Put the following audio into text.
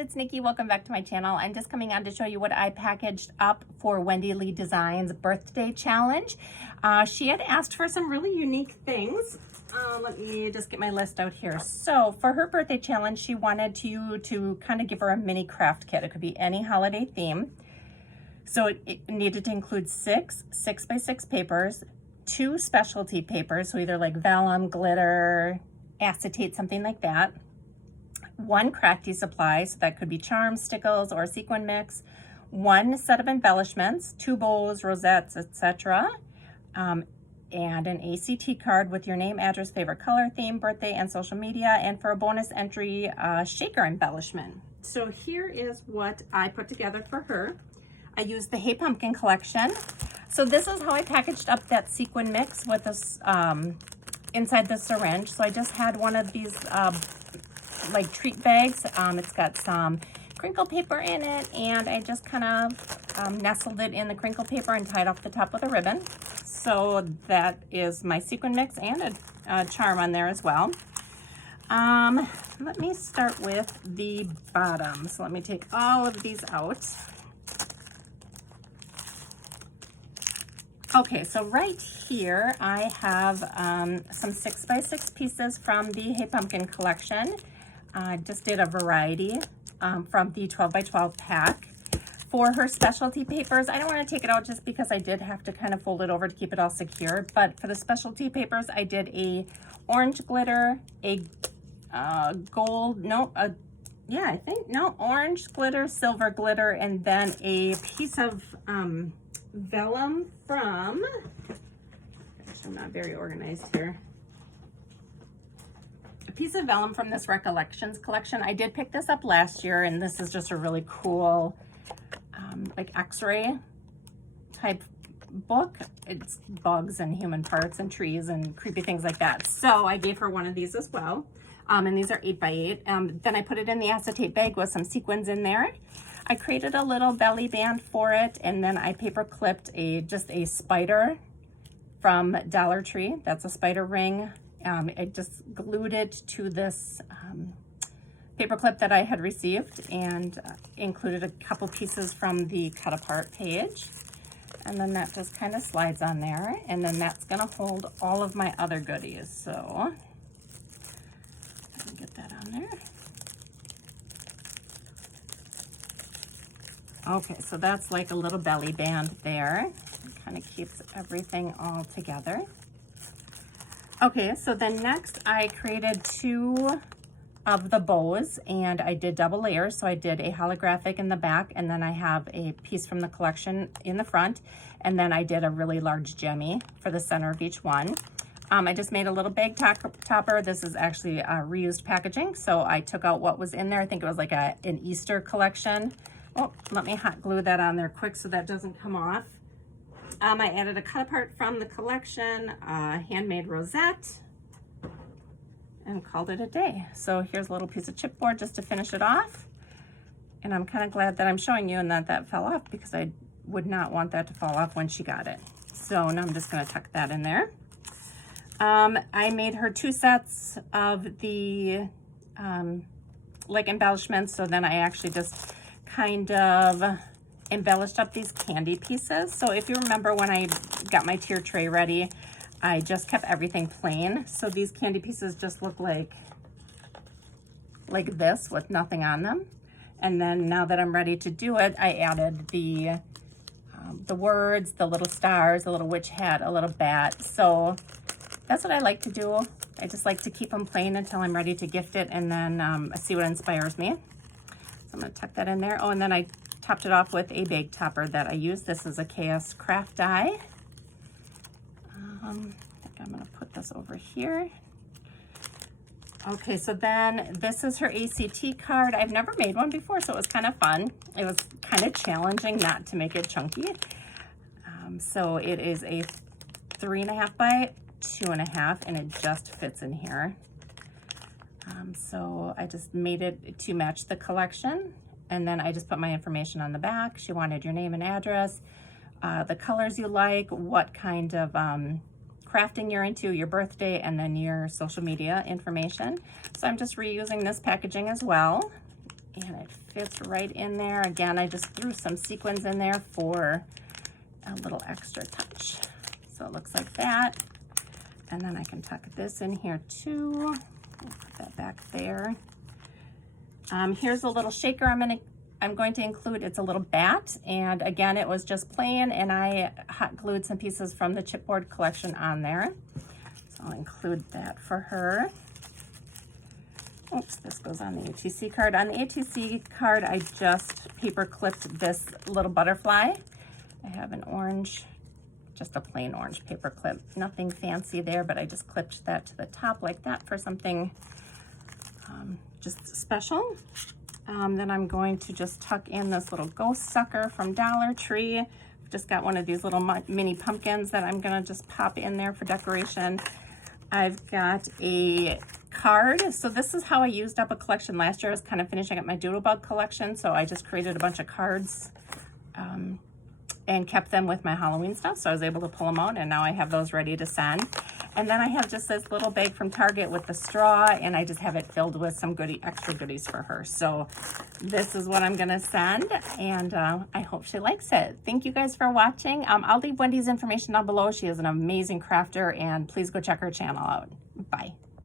it's Nikki. Welcome back to my channel. I'm just coming on to show you what I packaged up for Wendy Lee Designs birthday challenge. She had asked for some really unique things. Let me just get my list out here. So for her birthday challenge, she wanted you to kind of give her a mini craft kit. It could be any holiday theme. So it needed to include 6 6x6 papers, 2 specialty papers, so either like vellum, glitter, acetate, something like that. 1 crafty supply, so that could be charms, stickles, or sequin mix. 1 set of embellishments, 2 bows, rosettes, etc. And an ACT card with your name, address, favorite color, theme, birthday, and social media. And for a bonus entry, shaker embellishment. So here is what I put together for her. I used the Hey Pumpkin collection. So this is how I packaged up that sequin mix with this inside the syringe. So I just had one of these like treat bags. It's got some crinkle paper in it, and I just kind of nestled it in the crinkle paper and tied off the top with a ribbon. So that is my sequin mix and a charm on there as well. Let me start with the bottom. So let me take all of these out. Okay, so right here I have some 6x6 pieces from the Hey Pumpkin collection. I just did a variety from the 12x12 pack. For her specialty papers, I don't want to take it out just because I did have to kind of fold it over to keep it all secure. But for the specialty papers, I did a orange glitter, a orange glitter, silver glitter, and then a piece of vellum from, gosh, I'm not very organized here. A piece of vellum from this Recollections collection. I did pick this up last year, and this is just a really cool like x-ray type book. It's bugs and human parts and trees and creepy things like that. So I gave her one of these as well. And these are 8x8. Then I put it in the acetate bag with some sequins in there. I created a little belly band for it, and then I paper clipped just a spider from Dollar Tree. That's a spider ring. I just glued it to this paper clip that I had received, and included a couple pieces from the cut apart page. And then that just kind of slides on there, and then that's gonna hold all of my other goodies. So let me get that on there. Okay, so that's like a little belly band there. It kind of keeps everything all together. Okay, so then next I created 2 of the bows, and I did double layers. So I did a holographic in the back, and then I have a piece from the collection in the front, and then I did a really large gemmy for the center of each one. I just made a little bag topper. This is actually reused packaging, so I took out what was in there. I think it was like an Easter collection. Oh, let me hot glue that on there quick so that doesn't come off. I added a cut apart from the collection, handmade rosette, and called it a day. So here's a little piece of chipboard just to finish it off. And I'm kind of glad that I'm showing you and that fell off, because I would not want that to fall off when she got it. So now I'm just going to tuck that in there. I made her 2 sets of the like embellishments. So then I actually just kind of embellished up these candy pieces. So if you remember when I got my tier tray ready, I just kept everything plain. So these candy pieces just look like this with nothing on them. And then now that I'm ready to do it, I added the words, the little stars, a little witch hat, a little bat. So that's what I like to do. I just like to keep them plain until I'm ready to gift it, and then see what inspires me. So I'm gonna tuck that in there. Oh, and then I topped it off with a bag topper that I used. This is a KS craft die. I think I'm gonna put this over here. Okay, so then this is her ACT card. I've never made one before, so it was kind of fun. It was kind of challenging not to make it chunky. So it is a 3.5 by 2.5, and it just fits in here. So I just made it to match the collection, and then I just put my information on the back. She wanted your name and address, the colors you like, what kind of crafting you're into, your birthday, and then your social media information. So I'm just reusing this packaging as well. and it fits right in there. Again, I just threw some sequins in there for a little extra touch. So it looks like that. And then I can tuck this in here too. Put that back there. Here's a little shaker I'm going to include. It's a little bat, and again, it was just plain, and I hot glued some pieces from the chipboard collection on there. So I'll include that for her. Oops, this goes on the ATC card. On the ATC card, I just paper clipped this little butterfly. I have an orange, just a plain orange paper clip. Nothing fancy there, but I just clipped that to the top like that for something just special. Then I'm going to just tuck in this little ghost sucker from Dollar Tree. Just got one of these little mini pumpkins that I'm gonna just pop in there for decoration. I've got a card. So this is how I used up a collection last year. I was kind of finishing up my Doodlebug collection, so I just created a bunch of cards and kept them with my Halloween stuff. So I was able to pull them out, and now I have those ready to send. And then I have just this little bag from Target with the straw, and I just have it filled with some extra goodies for her. So this is what I'm gonna send, and I hope she likes it. Thank you guys for watching. I'll leave Wendy's information down below. She is an amazing crafter, and please go check her channel out. Bye.